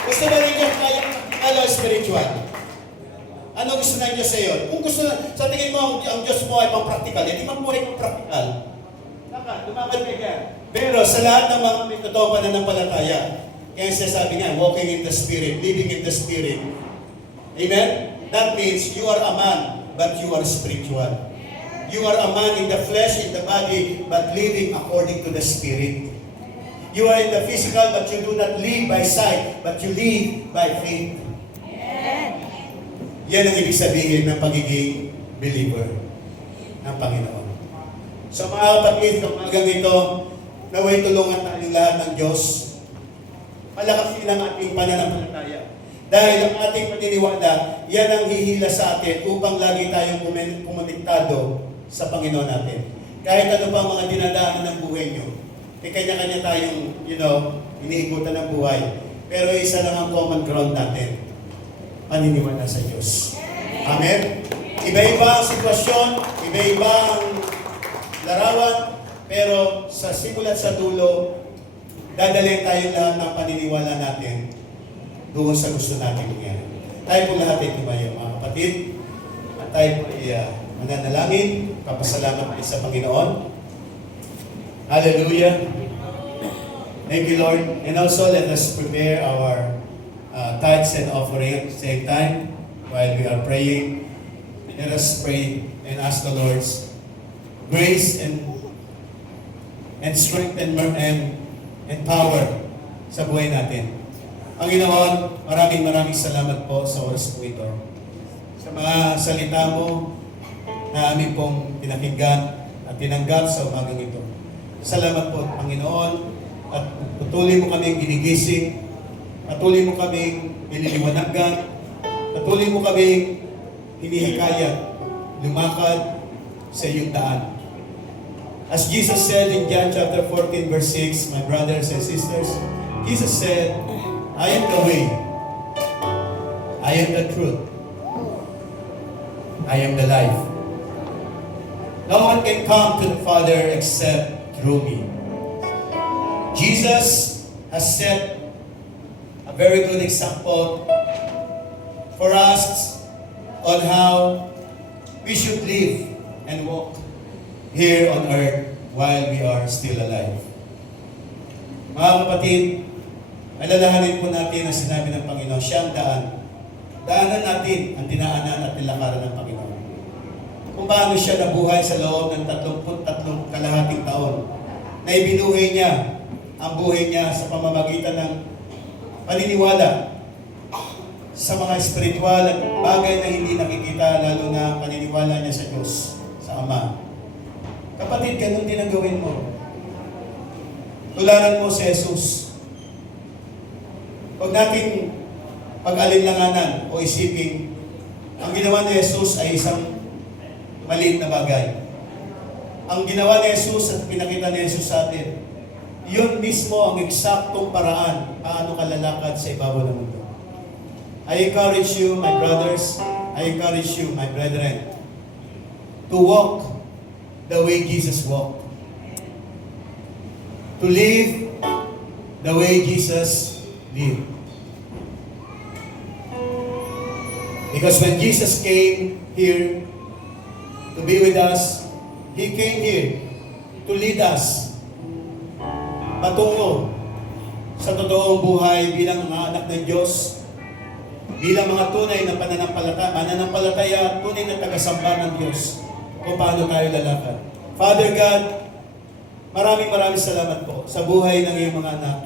Gusto ba ninyo kaya practical o spiritual? Ano gusto na niyo sa iyo? Kung gusto na, sa tingin mo ang Diyos mo ay pang-practical, hindi mamuhay pang-practical. Lumakad ka yan. Pero sa lahat ng mga may totoong pananampalataya, kaya sinasabi nga, walking in the Spirit, living in the Spirit. Amen? That means you are a man, but you are spiritual. You are a man in the flesh, in the body, but living according to the Spirit. You are in the physical, but you do not live by sight, but you live by faith. Yan ang ibig sabihin ng pagiging believer ng Panginoon. So mga kapatid, hanggang ito, naway tulungan tayong lahat ng Diyos. Malakasin ang ating pananampalataya. Dahil ang ating paniniwala, yan ang hihila sa atin upang lagi tayong komunikado sa Panginoon natin. Kahit ano pa ang mga dinadaanan ng buhay nyo, kanya-kanya tayong, iniikutan ng buhay. Pero isa lang ang common ground natin, paniniwala sa Diyos. Amen? Iba-iba ang sitwasyon, iba-iba ang larawan, pero sa simula at sa dulo, dadalhin tayong lahat ng paniniwala natin doon sa gusto natin mangyari. Tayo po lahat ay tumayo, mga kapatid, at tayo po ay mananalangin, papasalamat tayo sa Panginoon. Hallelujah. Thank you, Lord. And also, let us prepare our tithes and offering at the same time while we are praying. Let us pray and ask the Lord's grace and strength and power sa buhay natin. Panginoon, maraming salamat po sa oras po ito. Sa mga salita mo na amin pong pinakinggan at tinanggap sa umagang ito. Salamat po, Panginoon, at patuloy mo kaming ginigising, patuloy mo kaming nililiwanagan, patuloy mo kaming hinihikayat, lumakad sa iyong daan. As Jesus said in John chapter 14 verse 6, my brothers and sisters, Jesus said, I am the way, I I am the truth. I am the life. No one can come to the Father except through me. Jesus has set a very good example for us on how we should live and walk here on earth while we are still alive. Mga kapatid, alalahanin po natin ang sinabi ng Panginoon, siya ang daan. Daanan natin ang dinaanan at nilakaran ng Panginoon. Kung paano siya nabuhay sa loob ng 33 kalahating taon, na ibinuhay niya ang buhay niya sa pamamagitan ng paniniwala sa mga espiritual at bagay na hindi nakikita, lalo na ang paniniwala niya sa Diyos, sa Ama. Kapatid, ganun din ang gawin mo. Tularan mo si Jesus. Huwag nating pag-alinlanganan o isipin, ang ginawa ni Jesus ay isang maliit na bagay. Ang ginawa ni Jesus at pinakita ni Jesus sa atin, yun mismo ang eksaktong paraan paano ka lalakad sa ibabaw ng mundo. I encourage you, my brothers, I encourage you, my brethren, to walk the way Jesus walked. To live the way Jesus lived. Because when Jesus came here to be with us, He came here to lead us patungo sa totoong buhay bilang mga anak ng Diyos, bilang mga tunay na mananampalataya at tunay na tagasamba ng Diyos kung paano tayo lalakad. Father God, maraming salamat po sa buhay ng iyong mga anak.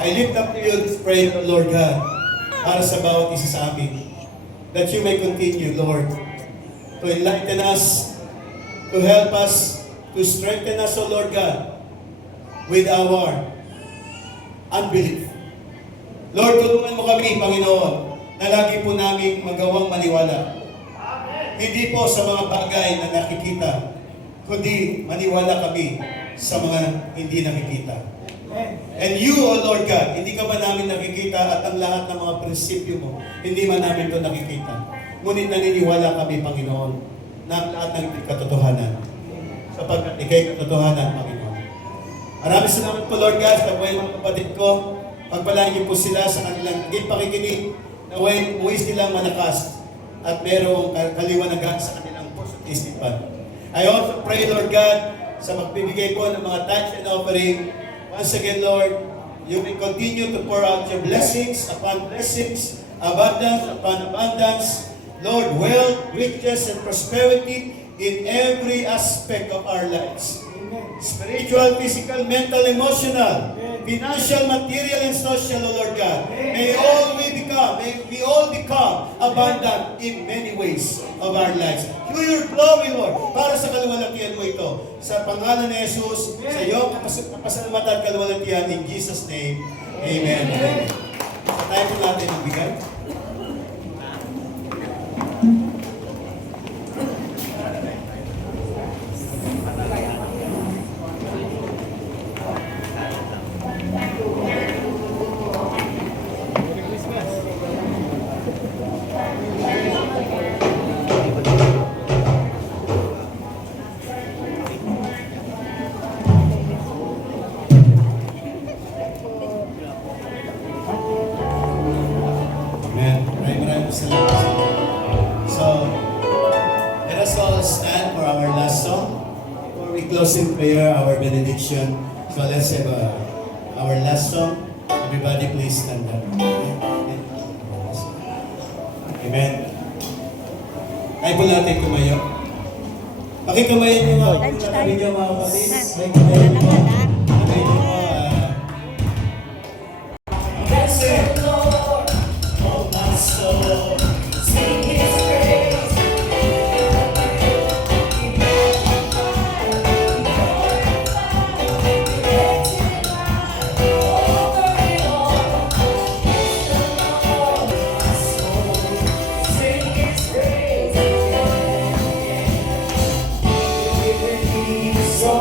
I lift up to you this prayer, Lord God, para sa bawat isa sa amin, that you may continue, Lord, to enlighten us, to help us, to strengthen us, O Lord God, with our unbelief. Lord, tulungan mo kami, Panginoon, na lagi po namin magawang maniwala. Hindi po sa mga bagay na nakikita, kundi maniwala kami sa mga hindi nakikita. And you, O Lord God, hindi ka ba namin nakikita at ang lahat ng mga prinsipyo mo, hindi man namin ito nakikita. Ngunit naniniwala kami, Panginoon, na ang lahat ng katotohanan. Sapagkat ikay katotohanan, Panginoon. Maraming salamat po, Lord God, sa buhay mga kapatid ko. Pagpalain niyo po sila sa kanilang naging pakikinig, na muwis nilang malakas at merong kaliwanagan sa kanilang puso at isipan. I also pray, Lord God, sa magbibigay po ng mga tithes and offering. Once again, Lord, you will continue to pour out your blessings upon blessings, abundance upon abundance, Lord, wealth, riches, and prosperity in every aspect of our lives. Spiritual, physical, mental, emotional, financial, material, and social, O Lord God. May we all become abundant in many ways of our lives. Through your glory, Lord, para sa kaluwalhatian mo ito. Sa pangalan ni Jesus, sa iyong kapasalamatan at kaluwalhatian, in Jesus' name, Amen. Sa tayo po natin ang bigay. Closing prayer, our benediction. So let's have our last song. Everybody please stand up. Amen. Ay po natin tumayo. Pakikamayin niyo mga kapatid niyo, mga kapatid. Pakikamayin niyo. Pakikamayin niyo. Bless the Lord, oh my soul. Sing His praise. So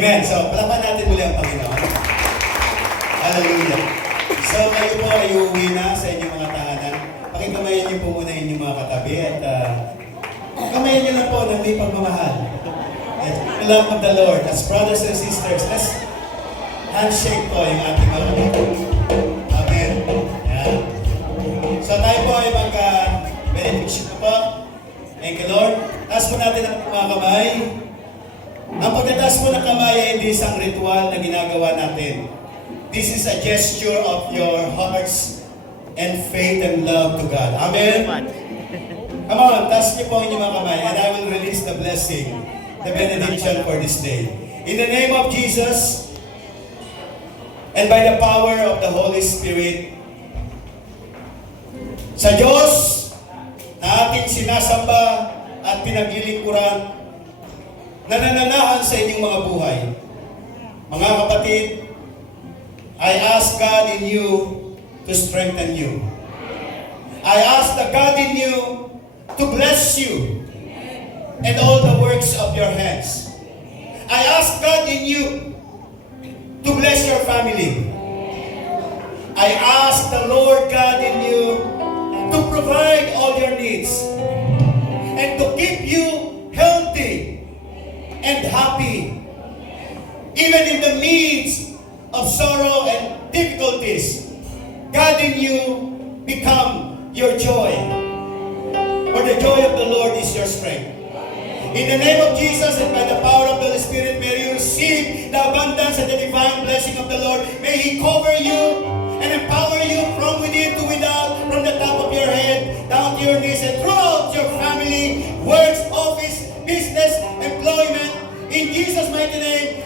Amen. So, palapan natin muli ang Panginoon. Hallelujah. So, kayo po ay uuwi na sa inyong mga tahanan. Pakikamayan niyo po muna inyong mga katabi at kamayan niyo lang po ng di pagmamahal. And the love of the Lord. As brothers and sisters, let's handshake po yung ating mga kapatid. Amen. Yan. So, tayo po ay magka-benediction po. Thank you, Lord. Taas po natin ang mga kamay. Ang pagkataas po ng kamay ay hindi isang ritual na ginagawa natin. This is a gesture of your hearts and faith and love to God. Amen? Come on, taas niyo po ang inyong mga kamay and I will release the blessing, the benediction for this day. In the name of Jesus and by the power of the Holy Spirit, sa Diyos na ating sinasamba at pinaglilingkuran, nanananahan sa inyong mga buhay. Mga kapatid, I ask God in you to strengthen you. I ask the God in you to bless you and all the works of your hands. I ask God in you to bless your family. I ask the Lord God in you to provide all your needs and to keep you healthy and happy, even in the midst of sorrow and difficulties. God in you become your joy, for the joy of the Lord is your strength. In the name of Jesus and by the power of the Holy Spirit, may you receive the abundance and the divine blessing of the Lord. May He cover you and empower you from within to without, from the top of your head down to your knees and throughout your family, works, office, business, employment. In Jesus' mighty name,